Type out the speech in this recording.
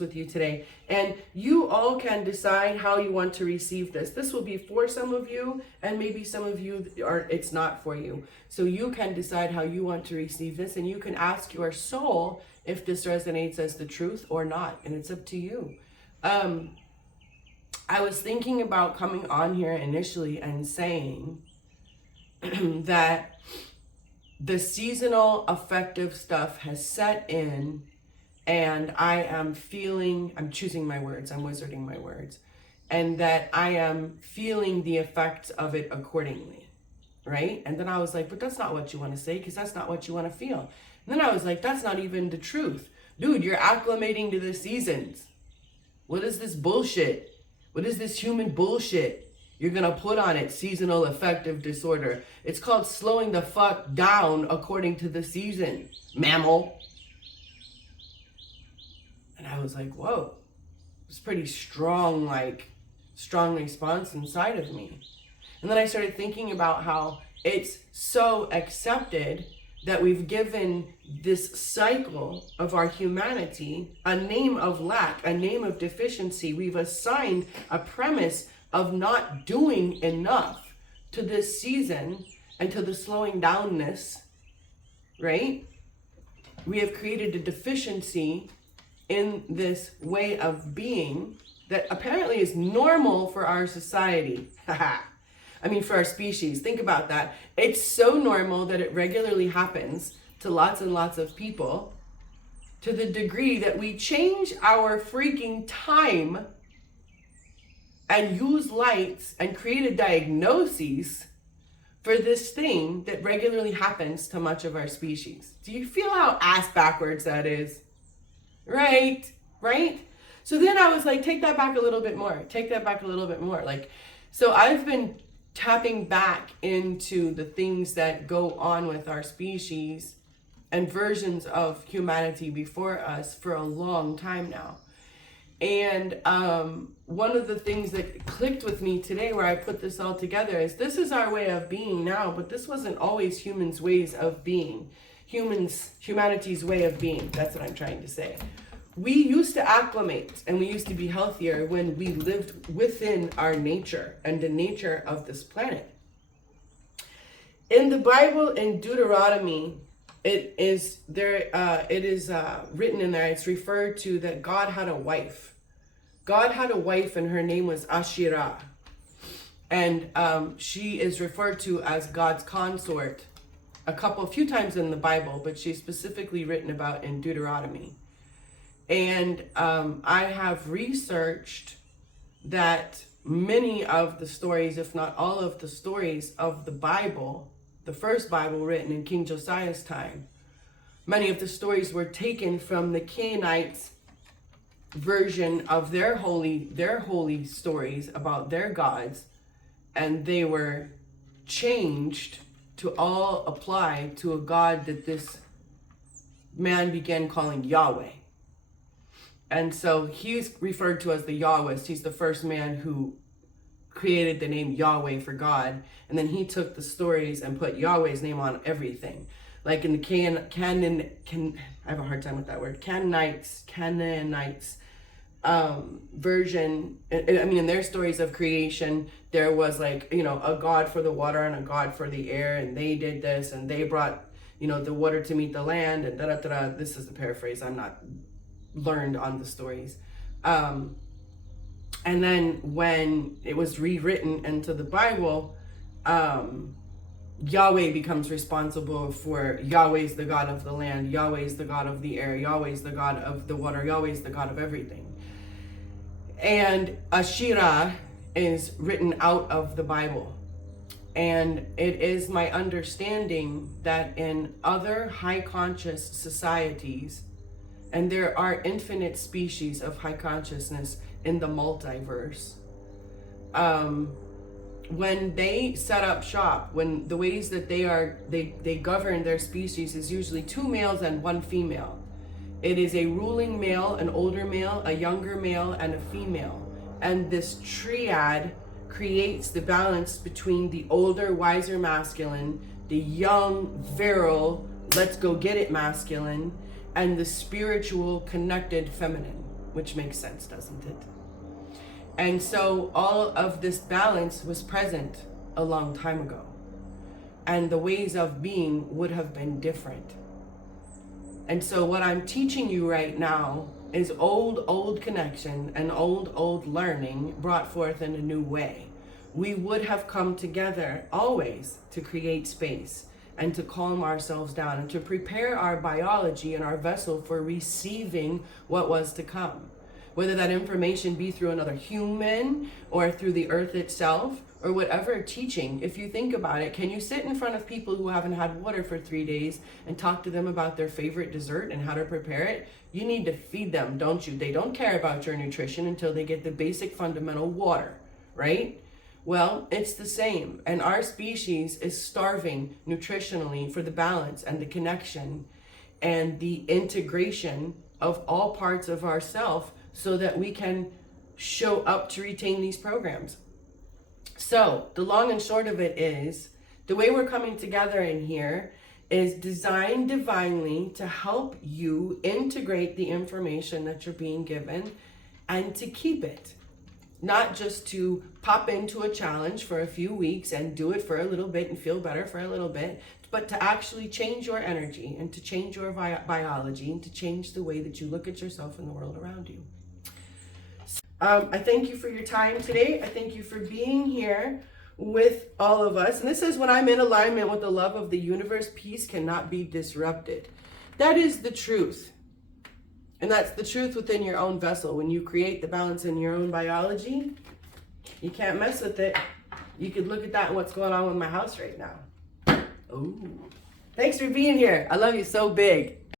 with you today. And you all can decide how you want to receive this. This will be for some of you, and maybe some of you it's not for you. So you can decide how you want to receive this, and you can ask your soul if this resonates as the truth or not, and it's up to you. I was thinking about coming on here initially and saying that the seasonal affective stuff has set in, and I am feeling, I'm choosing my words, I'm wizarding my words, and that I am feeling the effects of it accordingly, right? And then I was like, but that's not what you want to say, because that's not what you want to feel. And then I was like, that's not even the truth. Dude, you're acclimating to the seasons. What is this bullshit? What is this human bullshit you're gonna put on it? Seasonal affective disorder. It's called slowing the fuck down according to the season, mammal. And I was like, whoa. It's pretty strong, strong response inside of me. And then I started thinking about how it's so accepted that we've given this cycle of our humanity a name of lack, a name of deficiency. We've assigned a premise of not doing enough to this season and to the slowing downness, right? We have created a deficiency in this way of being that apparently is normal for our society. I mean, for our species. Think about that. It's so normal that it regularly happens to lots and lots of people, to the degree that we change our freaking time and use lights and create a diagnosis for this thing that regularly happens to much of our species. Do you feel how ass backwards that is? Right? Right? So then I was like, take that back a little bit more. Take that back a little bit more. So I've been tapping back into the things that go on with our species and versions of humanity before us for a long time now. And one of the things that clicked with me today where I put this all together is this is our way of being now, but this wasn't always humans' ways of being. Humanity's way of being. That's what I'm trying to say. We used to acclimate and we used to be healthier when we lived within our nature and the nature of this planet. In the Bible, in Deuteronomy, it is written in there, it's referred to that God had a wife. God had a wife and her name was Asherah. And she is referred to as God's consort a few times in the Bible, but she's specifically written about in Deuteronomy. And I have researched that many of the stories, if not all of the stories of the Bible, the first Bible written in King Josiah's time, many of the stories were taken from the Canaanites' version of their holy stories about their gods, and they were changed to all apply to a God that this man began calling Yahweh. And so he's referred to as the Yahwist. He's the first man who created the name Yahweh for God. And then he took the stories and put Yahweh's name on everything. Like in the I have a hard time with that word, Canaanites version. I mean, in their stories of creation, there was a God for the water and a God for the air. And they did this and they brought, the water to meet the land and da-da-da-da. This is the paraphrase. I'm not learned on the stories. And then when it was rewritten into the Bible, Yahweh becomes responsible for Yahweh's the God of the land, Yahweh's the God of the air, Yahweh's the God of the water, Yahweh's the God of everything. And Asherah is written out of the Bible. And it is my understanding that in other high conscious societies, and there are infinite species of high consciousness in the multiverse, when they set up shop, when the ways that they govern their species is usually 2 males and 1 female. It is a ruling male, an older male, a younger male, and a female. And this triad creates the balance between the older, wiser masculine, the young, virile, let's go get it masculine, and the spiritual, connected feminine. which makes sense, doesn't it? And so all of this balance was present a long time ago. And the ways of being would have been different. And so what I'm teaching you right now is old connection and old learning brought forth in a new way. We would have come together always to create space and to calm ourselves down and to prepare our biology and our vessel for receiving what was to come. Whether that information be through another human or through the earth itself or whatever teaching. If you think about it, can you sit in front of people who haven't had water for 3 days and talk to them about their favorite dessert and how to prepare it? You need to feed them, don't you? They don't care about your nutrition until they get the basic fundamental water, right? Well, it's the same. And our species is starving nutritionally for the balance and the connection and the integration of all parts of ourself so that we can show up to retain these programs. So the long and short of it is, the way we're coming together in here is designed divinely to help you integrate the information that you're being given and to keep it. Not just to pop into a challenge for a few weeks and do it for a little bit and feel better for a little bit, but to actually change your energy and to change your biology and to change the way that you look at yourself and the world around you. I thank you for your time today. I thank you for being here with all of us. And this is when I'm in alignment with the love of the universe, peace cannot be disrupted. That is the truth. And that's the truth within your own vessel. When you create the balance in your own biology, you can't mess with it. You could look at that and what's going on with my house right now. Oh, thanks for being here. I love you so big.